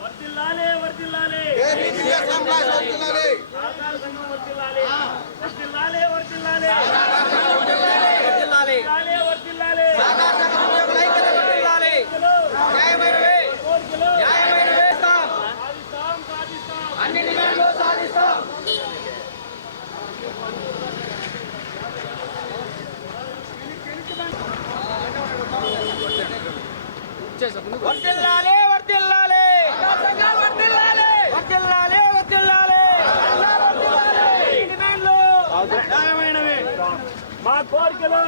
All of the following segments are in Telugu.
వర్దిల్లాలి వర్దిల్లాలి. సహకార సంఘం వర్దిల్లాలి. వర్దిల్లాలి వర్దిల్లాలి. వర్దిల్లాలి వర్దిల్లాలి. సహకార సంఘం ఉద్యోగుల ఐక్యత వర్దిల్లాలి న్యాయమైనవే న్యాయమైనవే సాధిస్తాం సాధిస్తాం. అన్ని డిమాండ్లు సాధిస్తాం. వర్దిల్లాలి వర్దిల్లాలి. వర్దిల్లాలి వర్దిల్లాలి ఈ డిమాండ్లు న్యాయమైనవి. మా కోరికలు.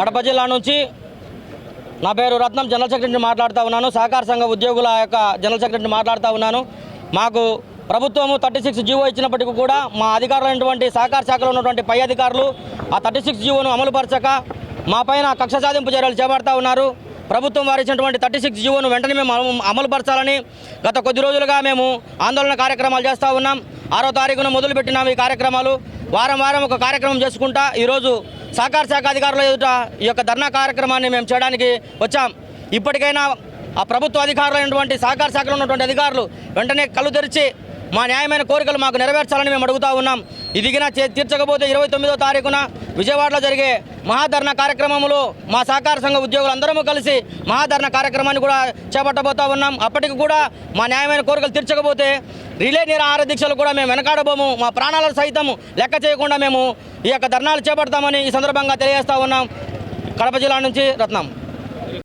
కడప జిల్లా నుంచి నా పేరు రత్నం జనరల్ సెక్రటరీ మాట్లాడుతూ ఉన్నాను. సహకార సంఘ ఉద్యోగుల యొక్క జనరల్ సెక్రటరీ మాట్లాడుతూ ఉన్నాను. మాకు ప్రభుత్వము థర్టీ సిక్స్ జీవో ఇచ్చినప్పటికీ కూడా మా అధికారులైనటువంటి సహకార శాఖలో ఉన్నటువంటి పై అధికారులు ఆ థర్టీ సిక్స్ జీవోను అమలుపరచక మా పైన కక్ష సాధింపు చర్యలు చేపడతా ఉన్నారు. ప్రభుత్వం వారు థర్టీ సిక్స్ జీవోను వెంటనే మేము అమలు- అమలుపరచాలని గత కొద్ది రోజులుగా మేము ఆందోళన కార్యక్రమాలు చేస్తూ ఉన్నాం. ఆరో తారీఖున మొదలుపెట్టినాం ఈ కార్యక్రమాలు. వారం వారం ఒక కార్యక్రమం చేసుకుంటా ఈరోజు సహకార శాఖ అధికారుల ఎదుట ఈ యొక్క ధర్నా కార్యక్రమాన్ని మేము చేయడానికి వచ్చాం. ఇప్పటికైనా ఆ ప్రభుత్వ అధికారులైనటువంటి సహకార శాఖలో ఉన్నటువంటి అధికారులు వెంటనే కళ్ళు తెరిచి మా న్యాయమైన కోరికలు మాకు నెరవేర్చాలని మేము అడుగుతా ఉన్నాం. ఇదిగినా చే- తీర్చకపోతే ఇరవై తొమ్మిదో తారీఖున విజయవాడలో జరిగే మహాధర్ణ కార్యక్రమంలో మా సహకార సంఘ ఉద్యోగులు అందరము కలిసి మహాధర్ణ కార్యక్రమాన్ని కూడా చేపట్టబోతా ఉన్నాం. అప్పటికి కూడా మా న్యాయమైన కోరికలు తీర్చకపోతే రిలే నిరాహార దీక్షలు కూడా మేము వెనకాడబోము. మా ప్రాణాలను సైతం లెక్క చేయకుండా మేము ఈ యొక్క ధర్నాలు చేపడతామని ఈ సందర్భంగా తెలియజేస్తా ఉన్నాం. కడప జిల్లా నుంచి రత్నం.